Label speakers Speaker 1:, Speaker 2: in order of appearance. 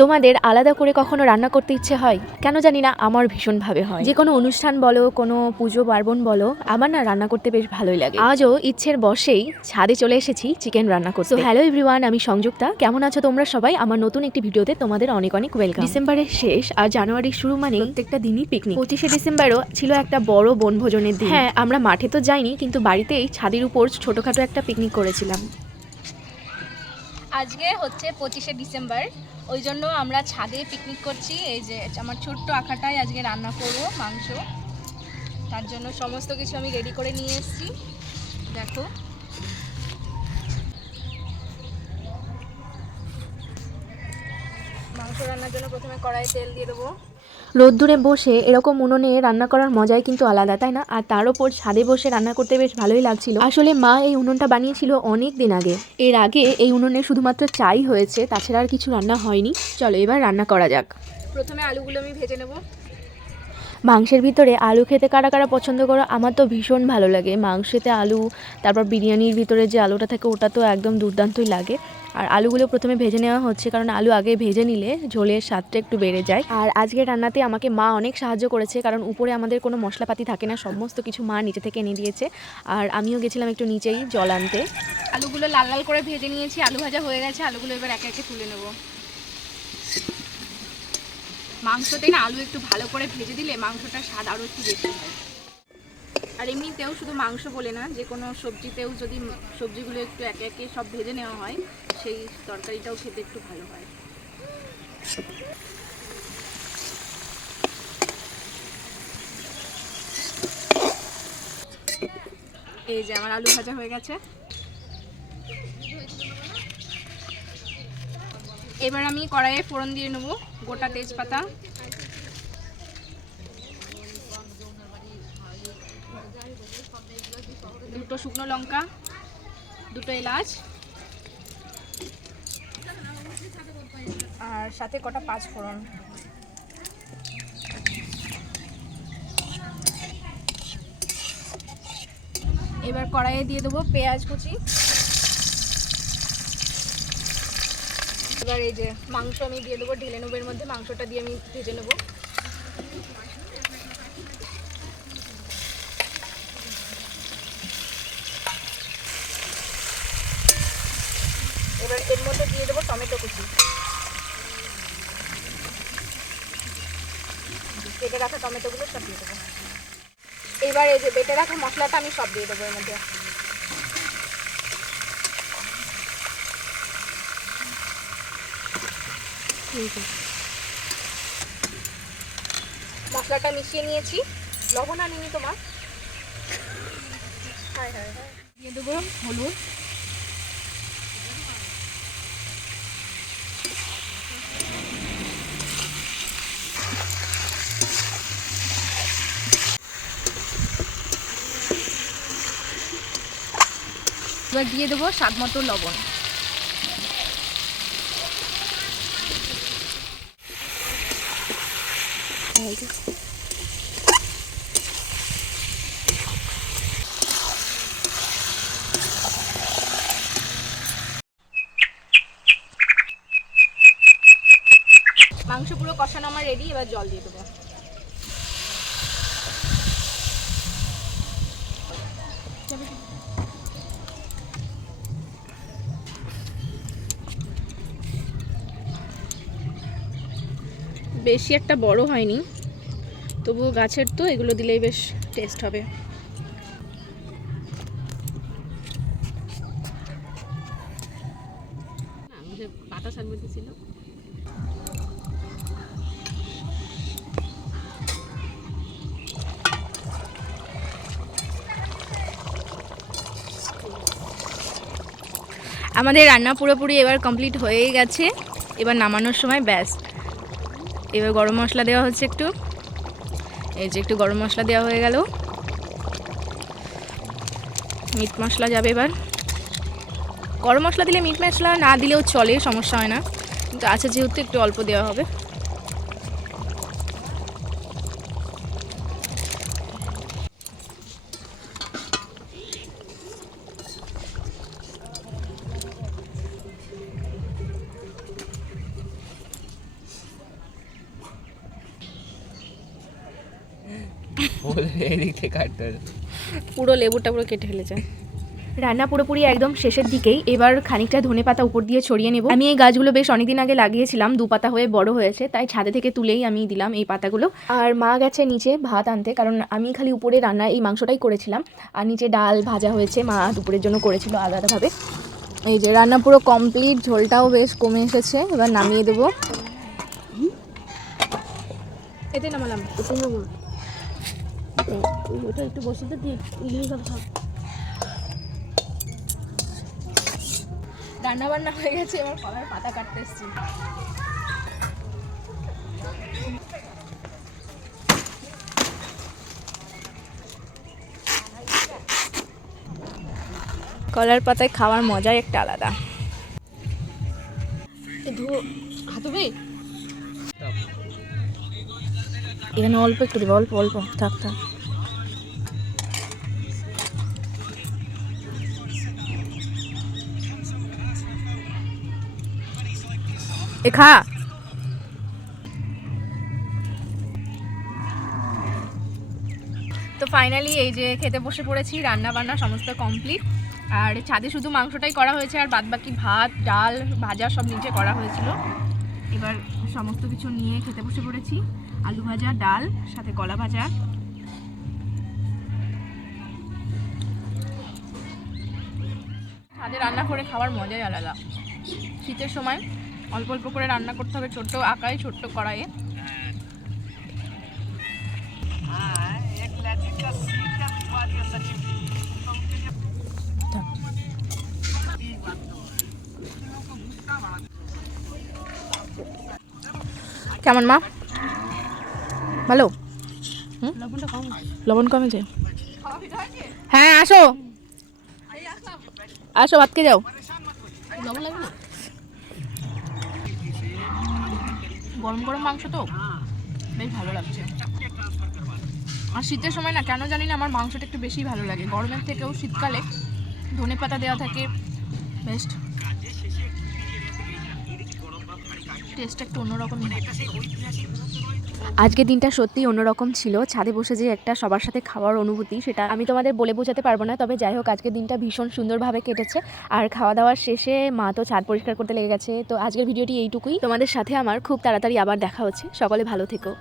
Speaker 1: তোমাদের আলাদা করে কখনো রান্না করতে ইচ্ছে হয়? কেন জানি না আমার ভীষণভাবে হয়। যে কোনো অনুষ্ঠান বলো কোনো পুজো পার্বণ বলো আমার না রান্না করতে বেশ ভালোই লাগে। আজও ইচ্ছের বসেই ছাদে চলে এসেছি চিকেন রান্না করতে। হ্যালো এভরিওয়ান আমি সংযুক্তা। কেমন আছো তোমরা সবাই? আমার নতুন একটি ভিডিওতে তোমাদের অনেক অনেক ওয়েলকাম ডিসেম্বরের শেষ আর জানুয়ারির শুরু মানে প্রত্যেকটা দিনই পিকনিক পঁচিশে ডিসেম্বরও ছিল একটা বড় বনভোজনের দিন। হ্যাঁ আমরা মাঠে তো যাইনি কিন্তু বাড়িতেই ছাদের উপর ছোটখাটো একটা পিকনিক করেছিলাম।
Speaker 2: আজকে হচ্ছে পঁচিশে ডিসেম্বর। ওই জন্য আমরা ছাদে পিকনিক করছি। এই যে আমার ছোট্ট আঁকাটাই আজকে রান্না করব মাংস। তার জন্য সমস্ত কিছু আমি রেডি করে নিয়ে এসেছি। দেখো। মাংস রান্নার জন্য প্রথমে কড়াই তেল দিয়ে দেবো।
Speaker 1: রোদ্দুরে বসে এরকম উনুনে রান্না করার মজাই কিন্তু আলাদা তাই না? আর তার ওপর ছাদে বসে রান্না করতে বেশ ভালোই লাগছিল। আসলে মা এই উনুনটা বানিয়েছিল অনেক দিন আগে। এর আগে এই উনুনে শুধুমাত্র চাই হয়েছে তাছাড়া আর কিছু রান্না হয়নি। চলো এবার রান্না করা যাক।
Speaker 2: প্রথমে আলুগুলো আমি ভেজে নেব।
Speaker 1: মাংসের ভিতরে আলু খেতে কারা কারা পছন্দ করো আমার তো ভীষণ ভালো লাগে। মাংসেতে আলু তারপর বিরিয়ানির ভিতরে যে আলুটা থাকে ওটা তো একদম দুর্দান্তই লাগে। আর আলুগুলো প্রথমে ভেজে নেওয়া হচ্ছে, কারণ আলু আগে ভেজে নিলে ঝোলের স্বাদটা একটু বেড়ে যায়। আর আজকে রান্নাতে আমাকে মা অনেক সাহায্য করেছে, কারণ উপরে আমাদের কোনো মশলাপাতি থাকে না, সমস্ত কিছু মা নিচে থেকে এনে দিয়েছে। আর আমিও গেছিলাম একটু নিচেই জল আনতে।
Speaker 2: আলুগুলো লাল লাল করে ভেজে নিয়েছি, আলু ভাজা হয়ে গেছে, আলুগুলো এবার একে একে তুলে নেব। মাংসতে না আলু একটু ভালো করে ভেজে দিলে মাংসটার স্বাদ আরও একটু বেশি হয়। আর এমনিতেও শুধু মাংস বলে না, যে কোনো সবজিতেও যদি সবজিগুলো একটু একে একে সব ভেজে নেওয়া হয়, সেই তরকারিটাও খেতে একটু ভালো হয়। এই যে আমার আলু ভাজা হয়ে গেছে। এবার আমি কড়াইয়ে ফোড়ন দিয়ে নেব গোটা তেজপাতা। দুটো শুকনো লঙ্কা, দুটো এলাচ, আর সাথে কটা পাঁচ ফোড়ন। এবার কড়াইয়ে দিয়ে দেবো পেঁয়াজ কুচি। এবার এই যে মাংস আমি দিয়ে দেবো, ঢেলে নেব, এর মধ্যে মাংসটা দিয়ে আমি ভেজে নেব। এবার এর মধ্যে দিয়ে দেবো টমেটো কুচি। কেটে রাখা টমেটোগুলো সব দিয়ে দেবো। এবার এই যে বেটে রাখা মশলাটা আমি সব দিয়ে দেবো এর মধ্যে। মশলাটা মিশিয়ে নিয়েছি। লবণ আনিনি তোমার? হ্যাঁ হ্যাঁ হ্যাঁ। দিয়ে দেবো হলুদ। এবার দিয়ে দেবো স্বাদ মতো লবণ। মাংস পুরো কষানো আমার রেডি এবার জল দিয়ে দেবো। বেশি একটা বড় হয়নি। তবুও গাছের তো এগুলো দিলেই বেশ টেস্ট হবে। পাতা ছিল। আমাদের রান্না পুরোপুরি এবার কমপ্লিট হয়ে গেছে। এবার নামানোর সময় ব্যাস এবার গরম মশলা দেওয়া হচ্ছে একটু। এই যে একটু গরম মশলা দেওয়া হয়ে গেল। মিট মশলা যাবে এবার। গরম মশলা দিলে মিট মশলা না দিলেও চলে, সমস্যা হয় না। কিন্তু আছে যেহেতু একটু অল্প দেওয়া হবে। পুরো লেবুটা পুরো কেটে ফেলেছে।
Speaker 1: রান্না পুরোপুরি একদম শেষের দিকেই। এবার খানিকটা ধনে পাতা উপর দিয়ে ছড়িয়ে নেব। আমি এই গাছগুলো বেশ অনেকদিন আগে লাগিয়েছিলাম, দু পাতা হয়ে বড় হয়েছে, তাই ছাদে থেকে তুলেই আমি দিলাম এই পাতাগুলো। আর মা গেছে নিচে ভাত আনতে, কারণ আমি খালি উপরে রান্না এই মাংসটাই করেছিলাম। আর নিচে ডাল ভাজা হয়েছে, মা দুপুরের জন্য করেছিল আলাদাভাবে।
Speaker 2: এই যে রান্না পুরো কমপ্লিট, ঝোলটাও বেশ কমে এসেছে, এবার নামিয়ে দেবো। এতে নামালাম
Speaker 3: ওটা একটু বসে তো দিয়ে ইলিশ।
Speaker 2: রান্না বান্না হয়ে গেছে এবার কলার পাতা কাটতে এসেছি। কলার পাতায় খাওয়ার মজাই একটা আলাদা।
Speaker 3: এ
Speaker 2: এখানে অল্প একটু দেবো, অল্প অল্প। থাক থাক। এ, খা। তো ফাইনালি এই যে খেতে বসে পড়েছি রান্না বান্না সমস্ত কমপ্লিট আর ছাদে শুধু মাংসটাই করা হয়েছে, আর বাদবাকি ভাত, ডাল, ভাজা সব নিচে করা হয়েছিল। এবার সমস্ত কিছু নিয়ে খেতে বসে পড়েছি। আলু ভাজা, ডাল, সাথে কলা ভাজা। ছাদে রান্না করে খাওয়ার মজাই আলাদা। শীতের সময় অল্প অল্প করে রান্না করতে হবে ছোট্ট আকারে, ছোট্ট কড়াইয়ে। কেমন মা? ভালো? লবণ কমেছে? হ্যাঁ আসো। আসো ভাতকে যাও। গরম গরম মাংস তো। বেশ ভালো লাগছে। আর শীতের সময় না কেন জানি না আমার মাংসটা একটু বেশি ভালো লাগে। গরমের থেকেও শীতকালে ধনে পাতা দেওয়া থাকে। বেস্ট। টেস্ট একটু অন্যরকমই
Speaker 1: আজকের দিনটা সত্যি অন্যরকম ছিল। ছাদে বসে যে একটা সবার সাথে খাওয়ার অনুভূতি, সেটা আমি তোমাদের বলে বোঝাতে পারব না। তবে যাই হোক, আজকে দিনটা ভীষণ সুন্দরভাবে কেটেছে। আর খাওয়া দাওয়ার শেষে মা তো ছাদ পরিষ্কার করতে লেগে গেছে। তো আজকের ভিডিওটি এইটুকুই। তোমাদের সাথে আমার খুব তাড়াতাড়ি আবার দেখা হচ্ছে। সকলে ভালো থেকো।